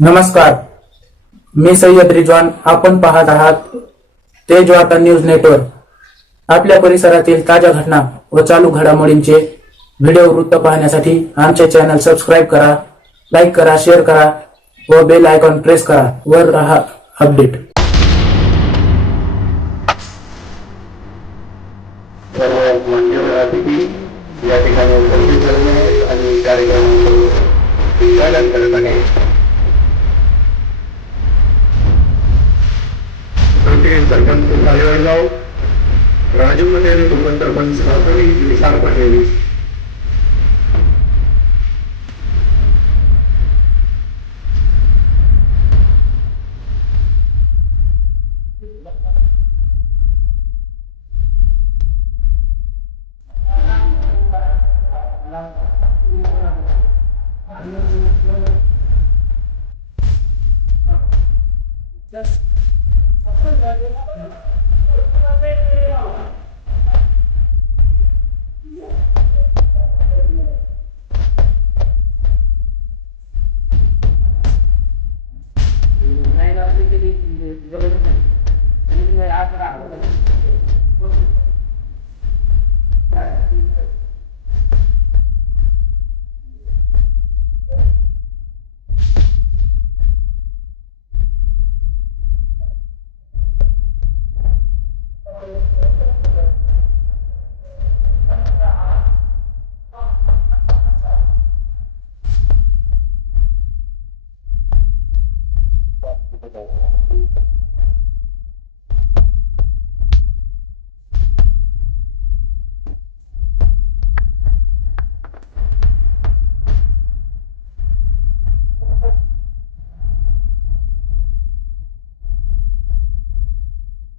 नमस्कार, मी सय्यद रिजवान. आपण पाहत आहात तेज वार्ता न्यूज नेटवर्क. आपल्या परिसरातील ताज्या घटना व चालू घडामोडींचे व्हिडिओ वृत्त पाहण्यासाठी आमचे चॅनल सबस्क्राईब करा, लाईक करा, शेअर करा व बेल आयकॉन प्रेस करा. वर रहा अपडेट. या ठिकाणी उपस्थित झालेले आहेत आणि कार्यक्रमाचं उद्घाटन करत आहे. सरपंच सालेवाडगाव, राजू पटेल, उपसरपंच सासरी, विशाल पटेल.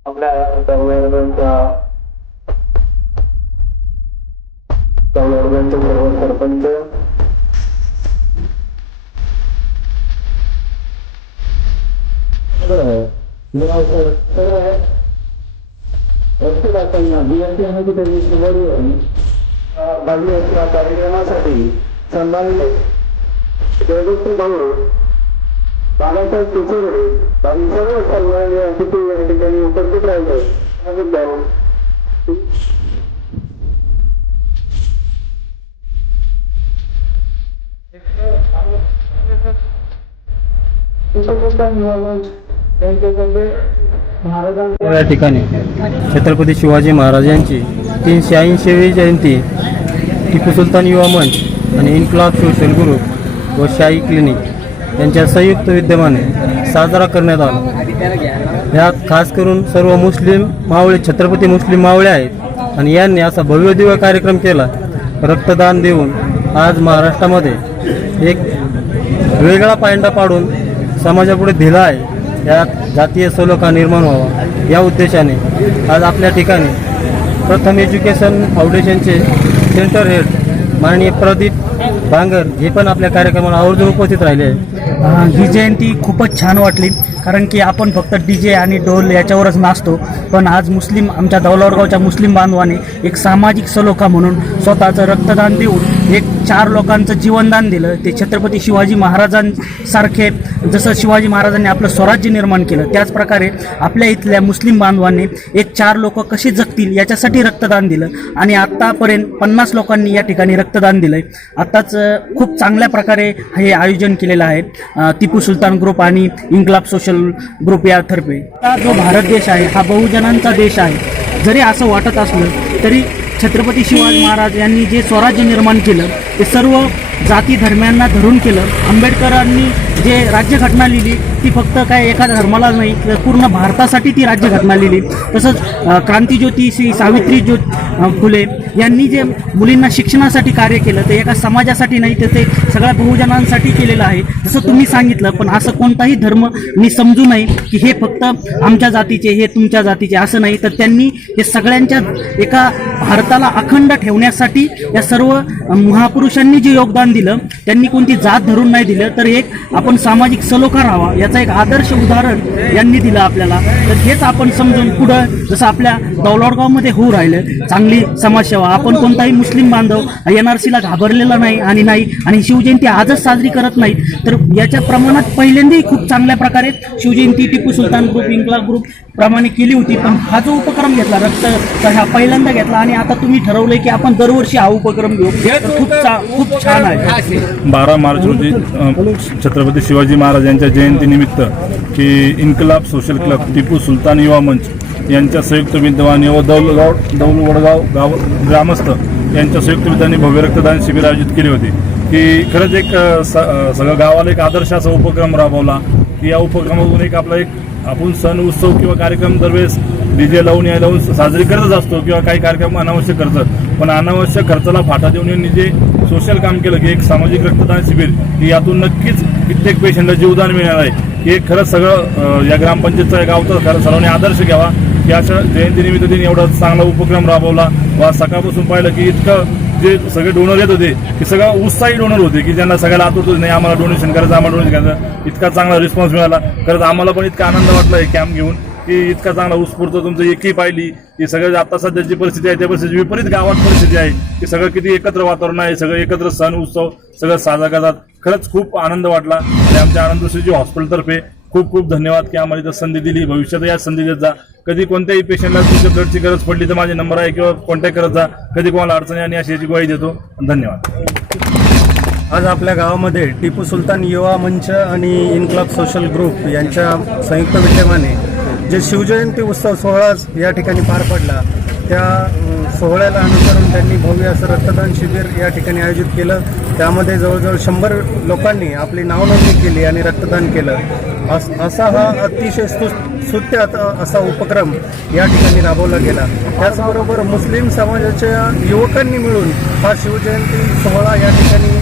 आपल्या सर्व सरपंच कार्यक्रमासाठी सन्मानित जयदत्त भाऊ बाबासाहेब कुचुरे आणि सर्व सन्माननीय अतिथी या ठिकाणी उपस्थित राहिले. या ठिकाणी छत्रपती शिवाजी महाराज यांची 380वी जयंती टिपू सुलतान युवा मंच आणि इन्क्लाब सोशल ग्रुप व शाही क्लिनिक यांच्या संयुक्त विद्यमाने साजरा करण्यात आला. यात खास करून सर्व मुस्लिम मावळे, छत्रपती मुस्लिम मावळे आहेत आणि यांनी असा भव्यदिव्य कार्यक्रम केला. रक्तदान देऊन आज महाराष्ट्रामध्ये एक वेगळा पायंडा पाडून समाजापुढे दिला आहे. यात जातीय सलोखा निर्माण व्हावा या उद्देशाने आज आपल्या ठिकाणी प्रथम एज्युकेशन फाउंडेशनचे सेंटर हेड माननीय प्रदीप बांगर हे पण आपल्या कार्यक्रमाला आवर्जून उपस्थित राहिले आहेत. ही जयंती खूपच छान वाटली, कारण की आपण फक्त DJ आणि ढोल याच्यावरच नाचतो, पण आज आमच्या दौलतगावच्या मुस्लिम बांधवाने एक सामाजिक सलोखा म्हणून स्वतःचं रक्तदान देऊन एक 4 लोकांचं जीवनदान दिलं. ते छत्रपती शिवाजी महाराजांसारखे, जसं शिवाजी महाराजांनी आपलं स्वराज्य निर्माण केलं त्याचप्रकारे आपल्या इथल्या मुस्लिम बांधवांनी एक 4 लोक कशी जगतील याच्यासाठी रक्तदान दिलं आणि आत्तापर्यंत 50 लोकांनी या ठिकाणी रक्तदान दिलं आहे. आत्ताच खूप चांगल्या प्रकारे हे आयोजन केलेलं आहे टिपू सुलतान ग्रुप आणि इन्क्लाब सोशल ग्रुप यातर्फे. हा जो भारत देश आहे हा बहुजनांचा देश आहे. जरी असं वाटत असलं तरी छत्रपती शिवाजी महाराज यांनी जे स्वराज्य निर्माण केलं ते सर्व जाती धर्मांना धरून केलं. आंबेडकरांनी जे राज्यघटना लिहिली ती फक्त काय एका धर्माला नाही तर पूर्ण भारतासाठी ती राज्यघटना लिहिली. तसंच क्रांतिज्योती श्री सावित्री फुले यांनी जे मुलींना शिक्षणासाठी कार्य केलं ते एका समाजासाठी नाही तर ते सगळ्या बहुजनांसाठी केलेलं आहे. जसं तुम्ही सांगितलं, पण असं कोणताही धर्म मी समजू नये की हे फक्त आमच्या जातीचे, हे तुमच्या जातीचे असं नाही, तर त्यांनी हे सगळ्यांच्या एका भारताला अखंड ठेवण्यासाठी या सर्व महापुरुषांनी जे योगदान दिलं त्यांनी कोणती जात धरून नाही दिलं, तर एक आपण सामाजिक सलोखा राहावा याचा एक आदर्श उदाहरण यांनी दिलं आपल्याला. तर हेच आपण समजून पुढं जसं आपल्या दौलतगावमध्ये होऊ राहिलं चांगली समाजसेवा ठेवा, आपण कोणताही मुस्लिम बांधव NRC ला घाबरलेला नाही आणि शिवजयंती आजच साजरी करत नाहीत, तर याच्या प्रमाणात पहिल्यांदाही खूप चांगल्या प्रकारे शिवजयंती टिपू सुलतान ग्रुप, इन्क्लाब ग्रुप प्रमाणे केली होती. पण हा जो उपक्रम घेतला रक्त हा पहिल्यांदा घेतला आणि आता तुम्ही ठरवलंय की आपण दरवर्षी हा उपक्रम घेऊ, तर खूप छान आहे. 12 मार्च रोजी छत्रपती शिवाजी महाराज यांच्या जयंतीनिमित्त की इन्कलाब सोशल क्लब, टिपू सुलतान युवा मंच यांच्या संयुक्त विद्यमाने व दौलवडगाव गाव ग्रामस्थ यांच्या संयुक्त विद्यमाने भव्य रक्तदान शिबिर आयोजित केले होते. की खरंच एक सगळं गावाला एक आदर्श असा उपक्रम राबवला की या उपक्रमातून एक आपला एक आपण सण उत्सव किंवा कार्यक्रम दरवेळेस डीजे लावून या लावून साजरी करतच असतो किंवा काही कार्यक्रम अनावश्यक करतात, पण अनावश्यक खर्चाला फाटा देऊन यांनी जे सोशल काम केलं की एक सामाजिक रक्तदान शिबिर की यातून नक्कीच कित्येक पेशंटला जीवदान मिळणार आहे. की एक खरंच सगळं या ग्रामपंचायतचा गावचा खरं सर्वांनी आदर्श घ्यावा की अशा जयंतीनिमित्त त्यांनी एवढा चांगला उपक्रम राबवला. वा सकाळपासून पाहिलं की इतकं जे सगळे डोनर येत होते की सगळं उत्साही डोनर होते की ज्यांना सगळ्याला आतुरता नाही आम्हाला डोनेशन करायचं, आम्हाला डोनेशन करायचं. इतका चांगला रिस्पॉन्स मिळाला. खरंच आम्हाला पण इतका आनंद वाटला हे कॅम्प घेऊन की इतका चांगला उत्स्फूर्त तुमचं एकही पाहिली की सगळं आता सध्याची परिस्थिती आहे त्या परिस्थिती विपरीत गावात परिस्थिती आहे की सगळं किती एकत्र वातावरण आहे, सगळं एकत्र सण उत्सव सगळं साजरा करतात. खरंच खूप आनंद वाटला आणि आमच्या आनंदश्रीजी हॉस्पिटलतर्फे खूप खूप धन्यवाद की आम्हाला इथं संधी दिली. भविष्यात या संधी देत जा. कधी कोणत्याही पेशंटला तुमच्या ब्लडची गरज पडली तर माझे नंबर आहे किंवा कॉन्टॅक्ट करत जा. कधी कोणाला अडचणी आणि अशी याची ग्वाही देतो. धन्यवाद. आज आपल्या गावामध्ये टिपू सुलतान युवा मंच आणि इन्क्लाब सोशल ग्रुप यांच्या संयुक्त विद्यमाने जे शिवजयंती उत्सव सोहळा या ठिकाणी पार पडला, त्या सोहळ्याला अनुसरून त्यांनी भव्य असं रक्तदान शिबिर या ठिकाणी आयोजित केलं. त्यामध्ये जवळजवळ 100 लोकांनी आपली नावनोंदणी केली आणि रक्तदान केलं. असा हा अतिशय स्तुत्य असा उपक्रम या ठिकाणी राबवला गेला. त्याचबरोबर मुस्लिम समाजाच्या युवकांनी मिळून हा शिवजयंती सोहळा या ठिकाणी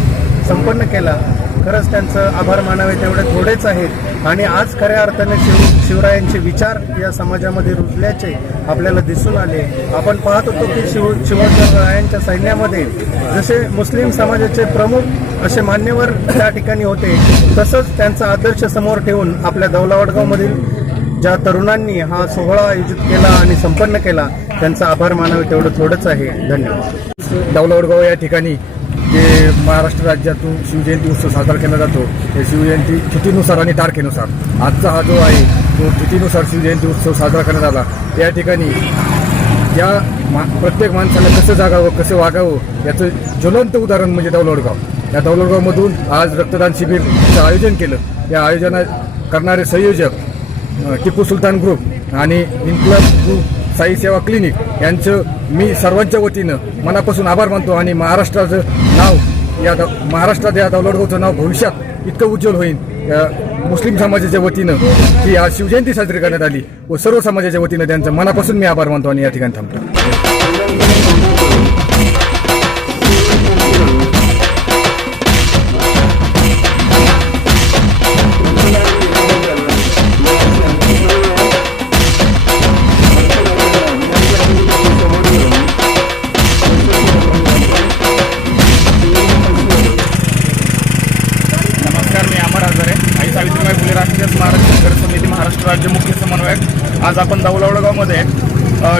संपन्न केला. खरंच त्यांचं आभार मानावे तेवढे थोडेच आहेत. आणि आज खऱ्या अर्थाने शिवरायांचे विचार या समाजामध्ये रुजल्याचे आपल्याला दिसून आले. आपण पाहत होतो की शिवरायांच्या सैन्यामध्ये जसे मुस्लिम समाजाचे प्रमुख असे मान्यवर त्या ठिकाणी होते, तसंच त्यांचा आदर्श समोर ठेवून आपल्या दौलवडगावमधील ज्या तरुणांनी हा सोहळा आयोजित केला आणि संपन्न केला त्यांचा आभार मानावे तेवढं थोडंच आहे. धन्यवाद. दौलवडगाव या ठिकाणी जे महाराष्ट्र राज्यातून शिवजयंती उत्सव साजरा केला जातो ते शिवजयंती तिथीनुसार आणि तारखेनुसार आजचा हा जो आहे तो तिथीनुसार शिवजयंती उत्सव साजरा करण्यात आला. या ठिकाणी प्रत्येक माणसाला कसं जागावं कसं वागावं याचं ज्वलंत उदाहरण म्हणजे दौलवडगाव. या दौलवडगावमधून आज रक्तदान शिबिरचं आयोजन केलं. या आयोजनात करणारे संयोजक टिपू सुलतान ग्रुप आणि इन्क्लाब ग्रुप साई सेवा क्लिनिक यांचं मी सर्वांच्या वतीनं मनापासून आभार मानतो. आणि महाराष्ट्राचं नाव महाराष्ट्रात या दौलवडगावचं नाव भविष्यात इतकं उज्ज्वल होईल मुस्लिम समाजाच्या वतीनं की आज शिवजयंती साजरी करण्यात आली व सर्व समाजाच्या वतीनं त्यांचं मनापासून मी आभार मानतो आणि या ठिकाणी थांबतो. महाराष्ट्र राज्य मुख्य समन्वयक. आज आपण दौलवडगावमध्ये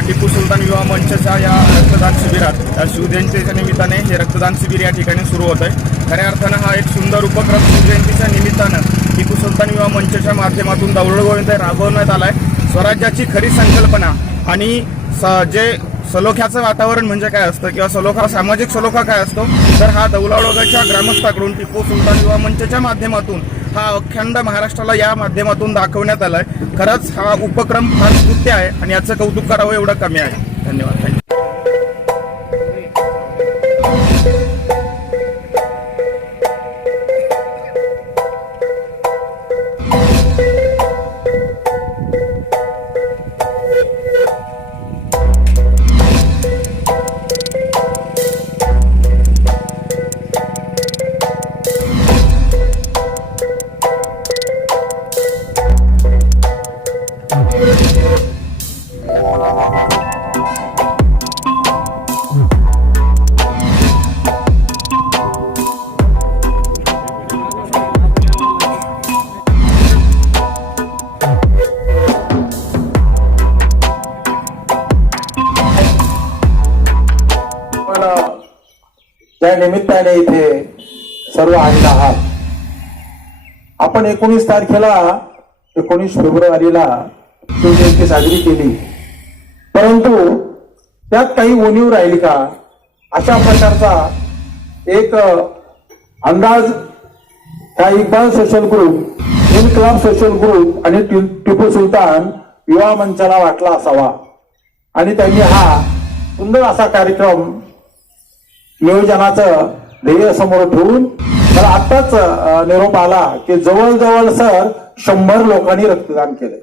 टिपू सुलतान युवा मंचच्या या रक्तदान शिबिरात शिवजयंतीच्या निमित्ताने हे रक्तदान शिबिर या ठिकाणी सुरू होत आहे. खऱ्या अर्थानं हा एक सुंदर उपक्रम शिवजयंतीच्या निमित्तानं टिपू सुलतान युवा मंचच्या माध्यमातून दौलवडगाव इथे राबवण्यात आला आहे. स्वराज्याची खरी संकल्पना आणि जे सलोख्याचं वातावरण म्हणजे काय असतं किंवा सामाजिक सलोखा काय असतो, तर हा दौलवडगावच्या ग्रामस्थाकडून टिपू सुलतान युवा मंचच्या माध्यमातून हा अखंड महाराष्ट्राला या माध्यमातून दाखवण्यात आलाय. खरंच हा उपक्रम फार स्तुत्य आहे आणि याचं कौतुक करावं एवढं कमी आहे. धन्यवाद. या निमित्ताने इथे सर्व आलेला आहात. आपण 19 तारखेला 19 फेब्रुवारीला शिवजयंती साजरी केली, परंतु त्यात काही उणीव राहिली का अशा प्रकारचा एक अंदाज ह्या Iqbal social group, Inquilab social group आणि टिपू सुलतान युवा मंचाला वाटला असावा आणि त्यांनी हा सुंदर असा कार्यक्रम नियोजनाचं ध्येय समोर ठेवून मला आत्ताच निरोप आला की जवळजवळ सर 100 लोकांनी रक्तदान केले.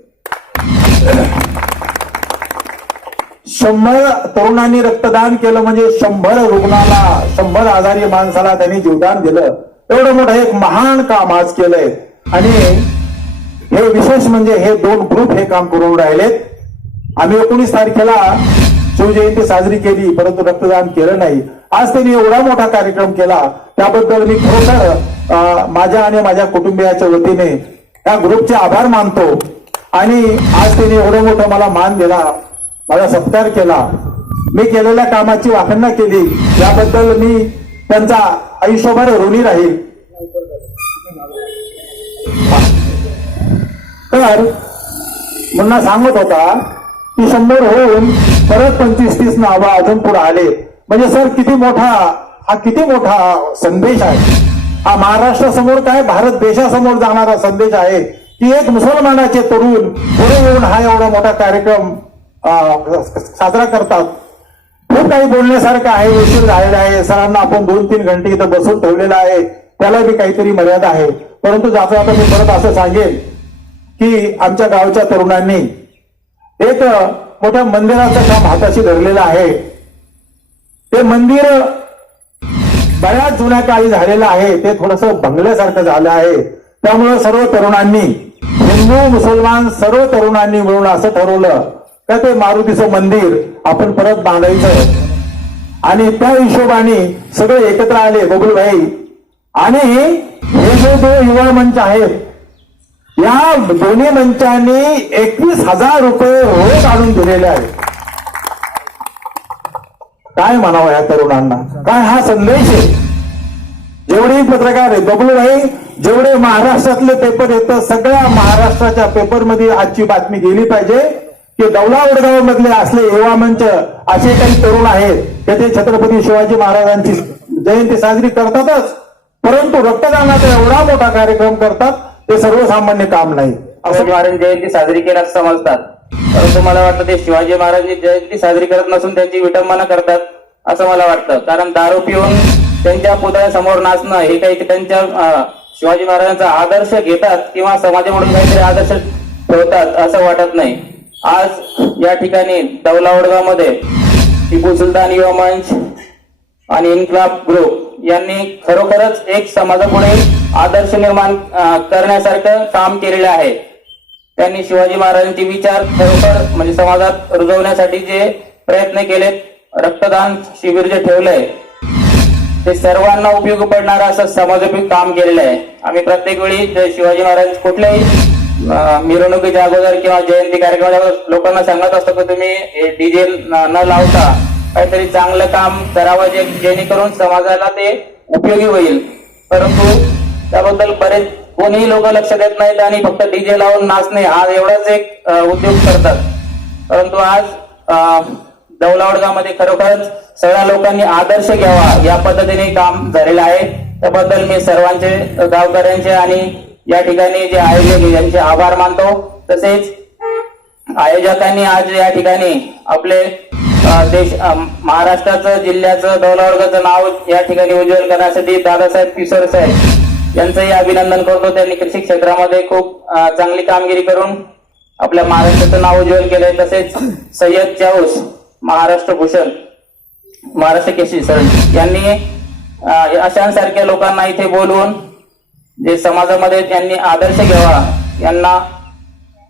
100 तरुणांनी रक्तदान केलं म्हणजे 100 रुग्णाला, 100 आजारी माणसाला त्यांनी जीवदान दिलं. एवढं मोठं एक महान काम आज केलंय आणि हे विशेष म्हणजे हे 2 ग्रुप हे काम करून राहिलेत. आम्ही 19 तारखेला शिवजयंती साजरी केली, परंतु रक्तदान केलं नाही. आज त्यांनी एवढा मोठा कार्यक्रम केला, त्याबद्दल मी खरोखर माझ्या आणि माझ्या कुटुंबियाच्या वतीने त्या ग्रुपचे आभार मानतो. आणि आज त्यांनी एवढं मोठं मला मान दिला, माझा सत्कार केला, मी केलेल्या कामाची वाखाणना केली, याबद्दल मी त्यांचा आयुष्यभर ऋणी राहील. तर मुन्ना सांगत होता की 100 होऊन परत 25-30 नावं अजून पुढे आले. म्हणजे सर किती मोठा संदेश आहे हा. महाराष्ट्रासमोर काय भारत देशासमोर जाणारा संदेश आहे की एक मुसलमानाचे तरुण पुढे येऊन हा एवढा मोठा कार्यक्रम साजरा करतात. खूप काही बोलण्यासारखं आहे, उशीर झालेला आहे, सरांना आपण 2-3 घंटे इथं बसून ठेवलेला आहे, त्याला बी काहीतरी मर्यादा आहे. परंतु जाता आता मी परत असं सांगेन की आमच्या गावच्या तरुणांनी एक मोठ्या मंदिराचं काम हाताशी धरलेलं आहे. ते मंदिर बऱ्याच जुन्या काळी झालेलं आहे, ते थोडंसं बंगल्यासारखं झालं आहे. त्यामुळे सर्व तरुणांनी, हिंदू मुसलमान सर्व तरुणांनी मिळून असं ठरवलं का ते मारुतीचं मंदिर आपण परत बांधायचं. आणि त्या हिशोबाने सगळे एकत्र आले बबलूभाई. आणि हे जे 2 युवा मंच आहेत, या दोन्ही मंचांनी 21,000 रुपये रोज आणून दिलेले आहेत. काय म्हणावं या तरुणांना, काय हा संदेश आहे. जेवढे पत्रकार आहेत बबलूभाई, जेवढे महाराष्ट्रातले पेपर येतं, सगळ्या महाराष्ट्राच्या पेपरमध्ये आजची बातमी गेली पाहिजे की दौलावडगाव मधले असले युवा मंच असे काही तरुण आहेत की ते छत्रपती शिवाजी महाराजांची जयंती साजरी करतातच, परंतु रक्तदानाचा एवढा मोठा कार्यक्रम करतात, ते सर्वसामान्य काम नाही. असं महाराज जयंती साजरी केली असं समजतात, परंतु मला वाटतं ते शिवाजी महाराज जयंती साजरी करत नसून त्यांची विटंबना करतात असं मला वाटतं. कारण दारू पिऊन त्यांच्या पुतळ्यासमोर नाचणं हे काही त्यांच्या शिवाजी महाराजांचा आदर्श घेतात किंवा समाजाकडून काहीतरी आदर्श ठेवतात असं वाटत नाही. आज या ठिकाणी दौलावडगाव मध्ये टिपू सुलतान युवा मंच आणि इन्क्लाब ग्रुप यांनी खरोखरच एक समाजापुढे आदर्श निर्माण करण्यासारखं काम केलेलं आहे. त्यांनी शिवाजी महाराजांचे विचार खरोखर म्हणजे समाजात रुजवण्यासाठी जे प्रयत्न केलेत, रक्तदान शिबिर जे ठेवलंय ते सर्वांना उपयोगी पडणार असं समाजोपयोगी काम केलेलं आहे. आम्ही प्रत्येक वेळी शिवाजी महाराज कुठल्याही मिरवणुकीच्या अगोदर किंवा जयंती कार्यक्रमाच्या लोकांना सांगत असतो की तुम्ही डीजे न लावता काहीतरी चांगलं काम करावं जेणेकरून समाजाला ते उपयोगी होईल. परंतु त्याबद्दल बरेच कोणीही लोक लक्ष देत नाहीत आणि फक्त डीजे लावून नाचणे हा एवढाच एक उद्योग करतात. परंतु आज दौलावडगावमध्ये खरोखरच सगळ्या लोकांनी आदर्श घ्यावा या पद्धतीने काम झालेलं आहे. त्याबद्दल मी सर्वांचे, गावकऱ्यांचे आणि या ठिकाणी जे आयोजक यांचे आभार मानतो. तसेच आयोजकांनी आज या ठिकाणी आपले देश महाराष्ट्राचं, जिल्ह्याचं, दौलावडगावचं नाव या ठिकाणी उज्ज्वल करण्यासाठी दादासाहेब किशोर साहेब यांचंही अभिनंदन करतो. त्यांनी कृषी क्षेत्रामध्ये खूप चांगली कामगिरी करून आपल्या महाराष्ट्राचं नाव उज्ज्वल केलंय. तसेच सय्यद चाऊस, महाराष्ट्र भूषण, महाराष्ट्र केसरी सर यांनी अशांसारख्या लोकांना इथे बोलवून जे समाजामध्ये त्यांनी आदर्श घ्यावा,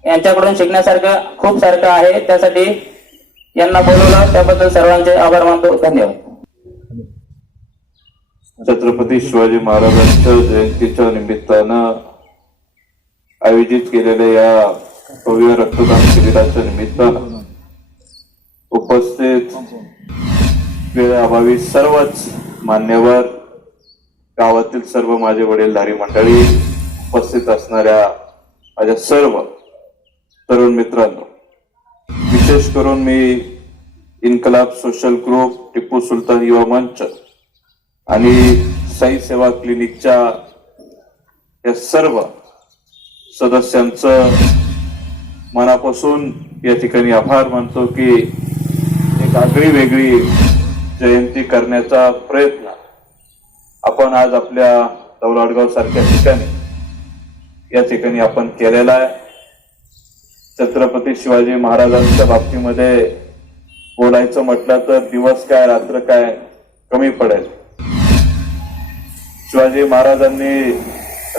यांच्याकडून शिकण्यासारखं खूप सारखं आहे. त्यासाठी यांना बोलवलं, त्याबद्दल सर्वांचे आभार मानतो. धन्यवाद. छत्रपती शिवाजी महाराजांच्या जयंतीच्या निमित्तानं आयोजित केलेल्या या भव्य रक्तदान शिबिराच्या निमित्तानं उपस्थित वेळेअभावी सर्वच मान्यवर, गावातील सर्व माझे वडीलधारी मंडळी, उपस्थित असणाऱ्या माझ्या सर्व तरुण मित्रांनो, विशेष करून मी इन्कलाब सोशल ग्रुप, टिपू सुलतान युवा मंच आणि साई सेवा क्लिनिकच्या या सर्व सदस्यांचं मनापासून या ठिकाणी आभार मानतो की एक आगळी वेगळी जयंती करण्याचा प्रयत्न आपण आज आपल्या दौलतगाव सारख्या ठिकाणी या ठिकाणी आपण केलेला आहे. छत्रपती शिवाजी महाराजांच्या बाबतीमध्ये बोलायचं म्हटलं तर दिवस काय रात्र काय कमी पडेल. शिवाजी महाराजांनी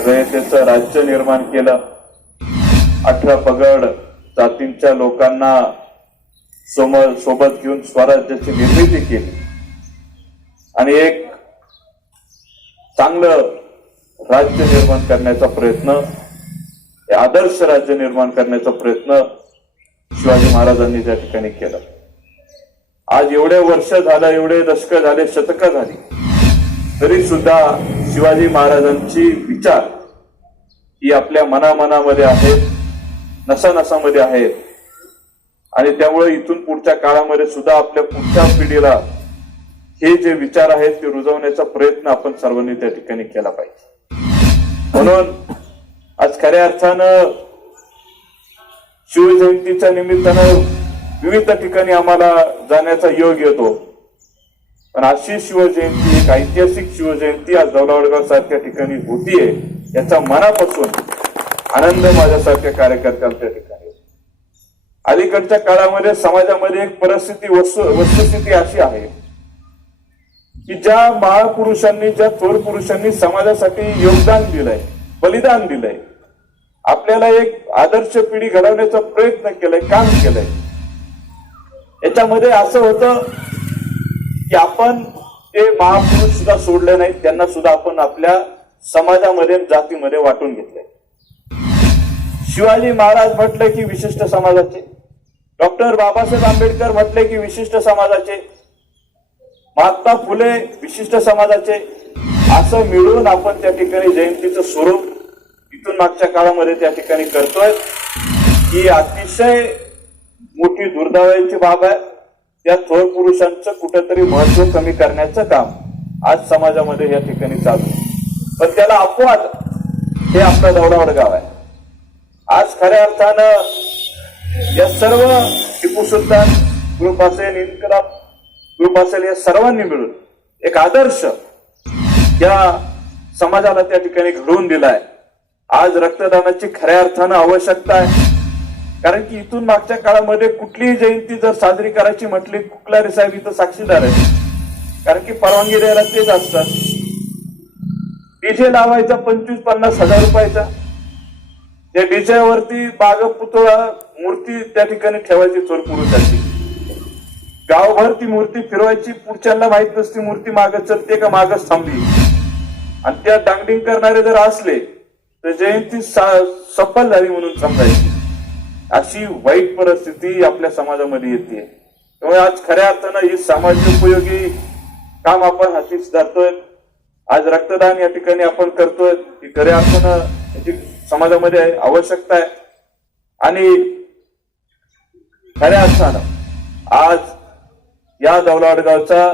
रयतेचं राज्य निर्माण केलं. 18 पगड जातींच्या लोकांना सोबत घेऊन स्वराज्याची निर्मिती केली आणि एक चांगलं राज्य निर्माण करण्याचा प्रयत्न, आदर्श राज्य निर्माण करण्याचा प्रयत्न शिवाजी महाराजांनी त्या ठिकाणी केला. आज एवढे वर्ष झालं, एवढे दशक झाले, शतकं झाली, तरी सुद्धा शिवाजी महाराजांची विचार ही आपल्या मनामध्ये आहेत, नसानसामध्ये आहेत आणि त्यामुळे इथून पुढच्या काळामध्ये सुद्धा आपल्या पुढच्या पिढीला हे जे विचार आहेत ते रुजवण्याचा प्रयत्न आपण सर्वांनी त्या ठिकाणी केला पाहिजे. म्हणून आज खऱ्या अर्थानं शिवजयंतीच्या निमित्तानं विविध ठिकाणी आम्हाला जाण्याचा योग येतो, पण अशी शिवजयंती, एक ऐतिहासिक शिवजयंती आज दौलतगाव सारख्या ठिकाणी होतीये याचा मनापासून आनंद माझ्यासारख्या कार्यकर्त्यांना त्या ठिकाणी. अलीकडच्या काळामध्ये समाजामध्ये एक वस्तुस्थिती अशी आहे की ज्या महापुरुषांनी, ज्या थोर पुरुषांनी समाजासाठी योगदान दिलंय, बलिदान दिलंय, आपल्याला एक आदर्श पिढी घडवण्याचा प्रयत्न केलाय, काम केलंय, याच्यामध्ये असं होतं की आपण ते महापुरुष सुद्धा सोडले नाहीत, त्यांना सुद्धा आपण आपल्या समाजामध्ये, जातीमध्ये वाटून घेतलंय. शिवाजी महाराज म्हटले की विशिष्ट समाजाचे, डॉक्टर बाबासाहेब आंबेडकर म्हटले की विशिष्ट समाजाचे, महात्मा फुले विशिष्ट समाजाचे, असं मिळून आपण त्या ठिकाणी जयंतीचं स्वरूप इथून मागच्या काळामध्ये त्या ठिकाणी करतोय. ही अतिशय मोठी दुर्दैवाची बाब आहे. त्या थोर पुरुषांचं कुठेतरी महत्व कमी करण्याचं काम आज समाजामध्ये या ठिकाणी चालू आहे. पण त्याला अपवाद हे आपलं दौलतगाव आहे. आज खऱ्या अर्थानं या सर्व टिपू सुलतान ग्रुप असेल, इन्कलाब ग्रुप असेल, या सर्वांनी मिळून एक आदर्श या समाजाला त्या ठिकाणी घडवून दिलाय. आज रक्तदानाची खऱ्या अर्थानं आवश्यकता आहे, कारण की इथून मागच्या काळामध्ये कुठलीही जयंती जर साजरी करायची म्हटली, कुकलारे साहेब इथं साक्षीदार आहेत, कारण की परवानगी द्यायला तेच असतात. डीजे लावायचा 25-50 हजार रुपयाचा, त्या डीजे वरती बाग पुतळा मूर्ती त्या ठिकाणी ठेवायची चोर पुरुषाची, गावभर ती मूर्ती फिरवायची, पुढच्याला माहित नसती मूर्ती मागत चलते का मागच थांबली, आणि त्या डांगडिंग करणारे जर असले तर जयंती सफल झाली म्हणून समजायची. अशी वाईट परिस्थिती आपल्या समाजामध्ये येते. त्यामुळे आज खऱ्या अर्थानं ही समाजोपयोगी काम आपण हाती धरतोय. आज रक्तदान या ठिकाणी आपण करतोय, ही खऱ्या अर्थानं याची समाजामध्ये आवश्यकता आहे. आणि खऱ्या अर्थानं आज या दौलतगावचा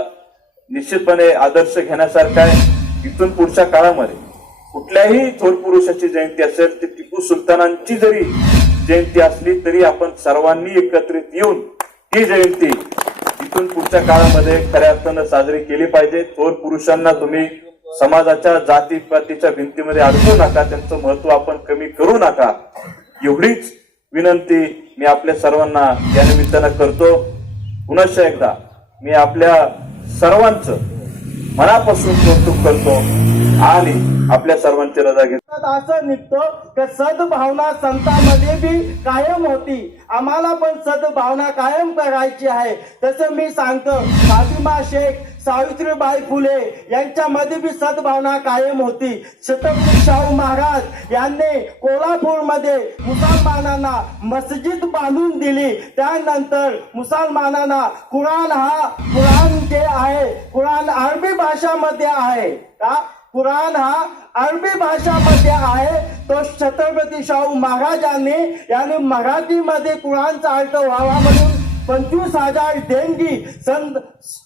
निश्चितपणे आदर्श घेण्यासारखा आहे. इथून पुढच्या काळामध्ये कुठल्याही थोर पुरुषाची जयंती असेल, ती टिपू सुलतानांची जरी जयंती असली तरी आपण सर्वांनी एकत्रित येऊन ही जयंती इथून पुढच्या काळामध्ये खऱ्या अर्थानं साजरी केली पाहिजे. थोर पुरुषांना तुम्ही समाजाच्या जातीपातीच्या भिंतीमध्ये अडकू नका, त्यांचं महत्व आपण कमी करू नका, एवढीच विनंती मी आपल्या सर्वांना या निमित्तानं करतो. पुनश्च एकदा मी आपल्या सर्वांचं मनापासून कौतुक करतो आणि आपल्या सर्वांची रजा घेतो. असं निघतं की सद्भावना संतांमध्ये बी कायम होती. आम्हाला पण सद्भावना कायम करायची आहे. तसं मी सांगतो, फातिमा शेख, सावित्रीबाई फुले यांच्यामध्ये बी सद्भावना कायम होती. छत्रपती शाहू महाराज यांनी कोल्हापूरमध्ये मुसलमानांना मस्जिद बांधून दिली. त्यानंतर मुसलमानांना कुराण जे आहे, कुराण अरबी भाषामध्ये आहे का, कुराण हा अरबी भाषामध्ये आहे. तो छत्रपती शाहू महाराजांनी यांनी मराठीमध्ये कुराणचा अर्थ व्हावा म्हणून 25,000 देणगी संत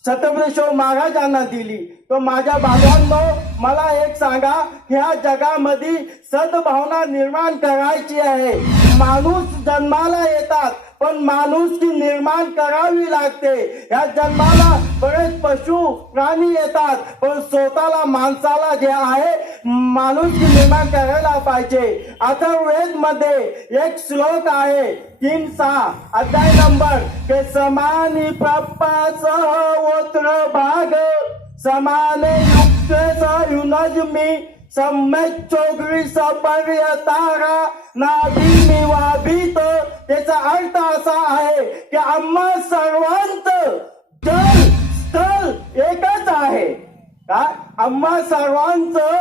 छत्रपती शाहू महाराजांना दिली. तो माझ्या बाबांनो, मला एक सांगा, ह्या जगामध्ये सद्भावना निर्माण करायची आहे. माणूस जन्माला येतात पण माणुसकी निर्माण करावी लागते. या जन्माला बरेच पशु प्राणी येतात पण स्वतःला माणसाला जे आहे माणुसकी निर्माण करायला पाहिजे. अथर्ववेद मध्ये एक श्लोक आहे 3:6 अध्याय नंबर के समानी प्रपास वोत्र भाग समाने युक्त स युनजमी सम्यक चौगरी सपर्यतारा नाभी निवाभित. त्याचा अर्थ असा आहे की आम्हा सर्वांचं जल स्थल एकच आहे. का आम्हा सर्वांचं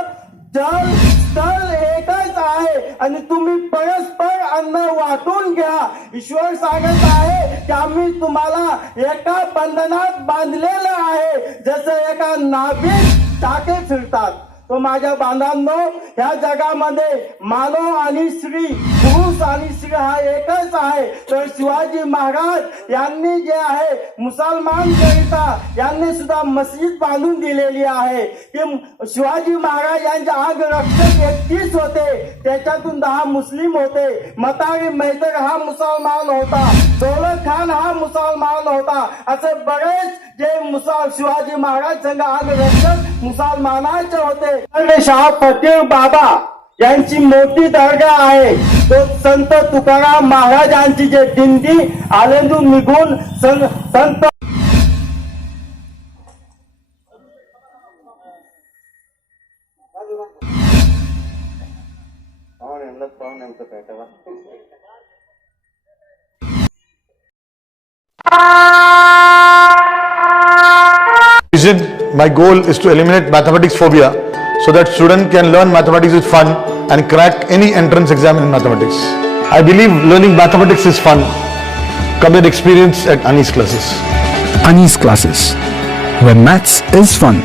जल स्थल एकच आहे आणि तुम्ही परस्पर अन्न वाटून घ्या. ईश्वर सांगत आहे की आम्ही तुम्हाला एका बंधनात बांधलेलं आहे, जसं एका नाभीत टाके फिरतात. तो माझ्या बांधांनो, ह्या जगामध्ये मानव आणि स्त्री, पुरुष आणि स्त्री हा एकच आहे. तर शिवाजी महाराज यांनी जे आहे मुसलमान करिता यांनी सुद्धा मस्जिद बांधून दिलेली आहे की शिवाजी महाराज यांचे अंगरक्षक 31 होते, त्याच्यातून 10 मुस्लिम होते. मतारी मैतर हा मुसलमान होता, दौलत खान हा मुसलमान होता. असे बरेच जे शिवाजी महाराज संघ अंगरक्षक मुसलमानाचे होते. शाह फकीर बाबा यांची मोठी दर्गा आहे. तो संत तुकाराम महाराजांची जे दिंडी आलेंदून निघून संत My goal is to eliminate mathematics phobia so that students can learn mathematics with fun and crack any entrance exam in mathematics. I believe learning mathematics is fun. Come and experience at Ani's classes. Ani's classes, where maths is fun.